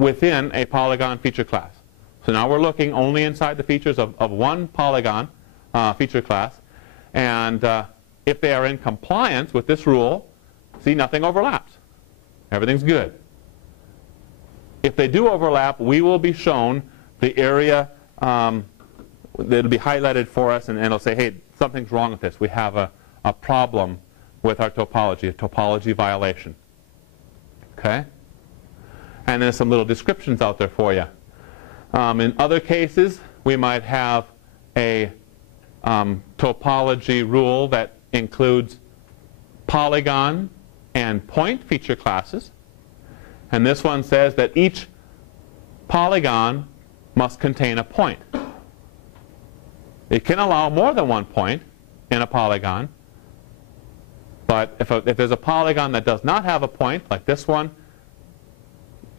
within a polygon feature class. So now we're looking only inside the features of one polygon feature class. And if they are in compliance with this rule, see, nothing overlaps. Everything's good. If they do overlap, we will be shown the area that'll be highlighted for us, and it'll say, hey, something's wrong with this. We have a problem with our topology, a topology violation. Okay? And there's some little descriptions out there for you. In other cases, we might have a topology rule that includes polygon and point feature classes. And this one says that each polygon must contain a point. It can allow more than one point in a polygon. But if there's a polygon that does not have a point, like this one,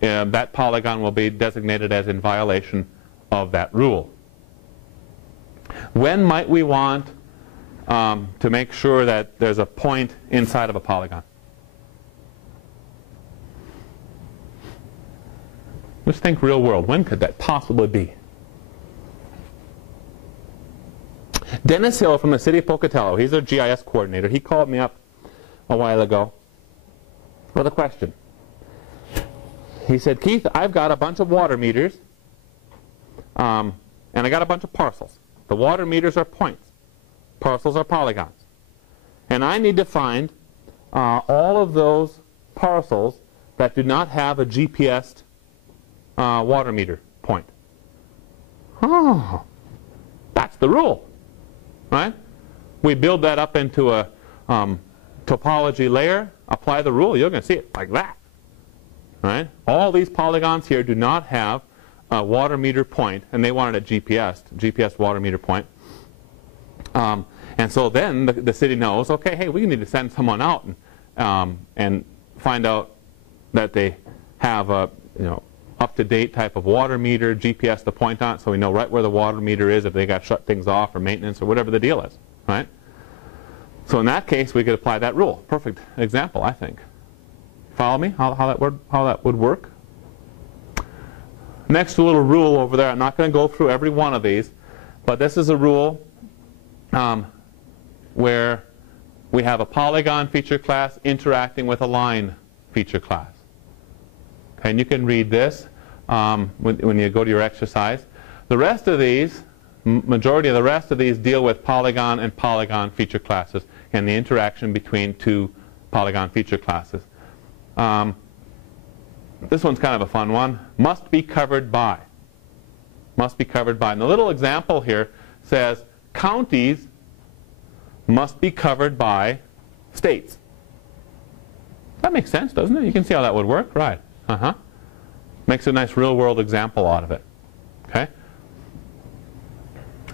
that polygon will be designated as in violation of that rule. When might we want to make sure that there's a point inside of a polygon? Let's think real world. When could that possibly be? Dennis Hill from the city of Pocatello, he's our GIS coordinator. He called me up a while ago with a question. He said, Keith, I've got a bunch of water meters, and I got a bunch of parcels. The water meters are points. Parcels are polygons. And I need to find all of those parcels that do not have a GPS water meter point. Oh, that's the rule, right? We build that up into a topology layer, apply the rule, you're going to see it like that. Right? All these polygons here do not have a water meter point, and they wanted a GPS water meter point. And so then the city knows, okay, hey, we need to send someone out and find out that they have a up-to-date type of water meter, GPS to point on, so we know right where the water meter is if they got to shut things off or maintenance or whatever the deal is. Right? So in that case, we could apply that rule. Perfect example, I think. Follow me? How that would work? Next little rule over there. I'm not going to go through every one of these, but this is a rule where we have a polygon feature class interacting with a line feature class. Okay, and you can read this when you go to your exercise. The rest of these, majority of the rest of these, deal with polygon and polygon feature classes and the interaction between two polygon feature classes. This one's kind of a fun one. Must be covered by. Must be covered by. And the little example here says counties must be covered by states. That makes sense, doesn't it? You can see how that would work. Right. Makes a nice real-world example out of it. Okay?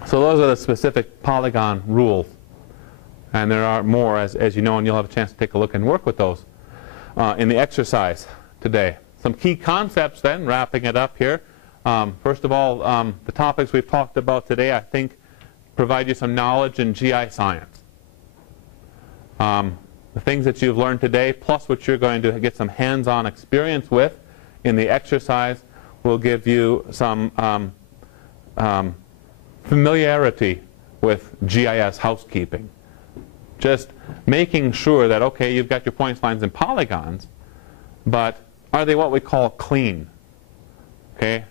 So those are the specific polygon rules. And there are more, as you know, and you'll have a chance to take a look and work with those in the exercise today. Some key concepts then, wrapping it up here. First of all, the topics we've talked about today, I think, provide you some knowledge in GI science. The things that you've learned today, plus what you're going to get some hands-on experience with in the exercise, will give you some familiarity with GIS housekeeping. Just making sure that, okay, you've got your points, lines, and polygons, but are they what we call clean? Okay?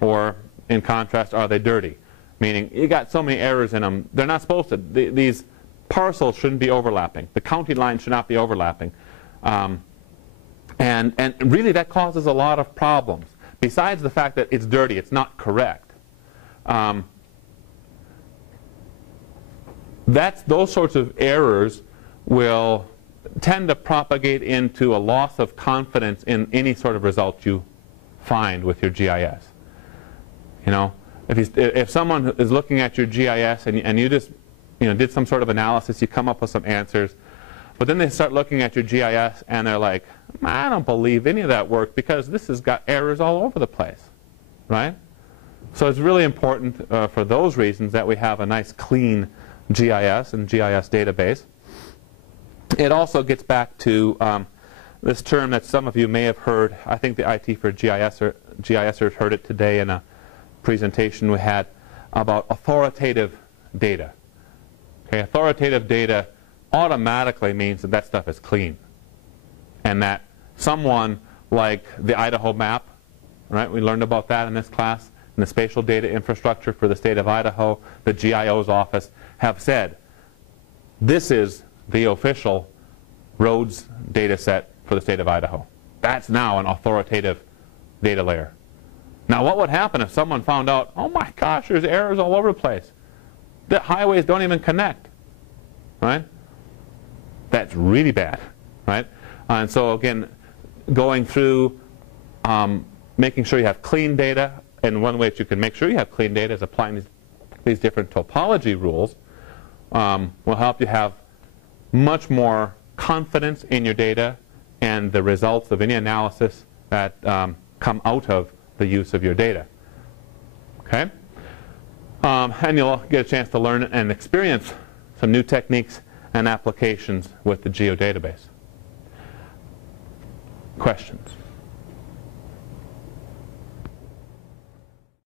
Or, in contrast, are they dirty? Meaning, you got so many errors in them. They're not supposed to. These parcels shouldn't be overlapping. The county line should not be overlapping. And really, that causes a lot of problems. Besides the fact that it's dirty, it's not correct. Those sorts of errors will tend to propagate into a loss of confidence in any sort of result you find with your GIS. You know, if someone is looking at your GIS and you just did some sort of analysis, you come up with some answers, but then they start looking at your GIS and they're like, I don't believe any of that work because this has got errors all over the place, right? So it's really important for those reasons that we have a nice clean GIS and GIS database. It also gets back to this term that some of you may have heard. I think the IT for GIS GISers heard it today in a presentation we had about authoritative data. Okay, authoritative data automatically means that that stuff is clean, and that someone like the Idaho map, right? We learned about that in this class. In the spatial data infrastructure for the state of Idaho, the GIO's office have said, this is the official roads data set for the state of Idaho. That's now an authoritative data layer. Now what would happen if someone found out, oh my gosh, there's errors all over the place. The highways don't even connect, right? That's really bad, right? And so again, going through making sure you have clean data, and one way that you can make sure you have clean data is applying these different topology rules will help you have much more confidence in your data and the results of any analysis that come out of the use of your data. Okay? And you'll get a chance to learn and experience some new techniques and applications with the geodatabase. Questions?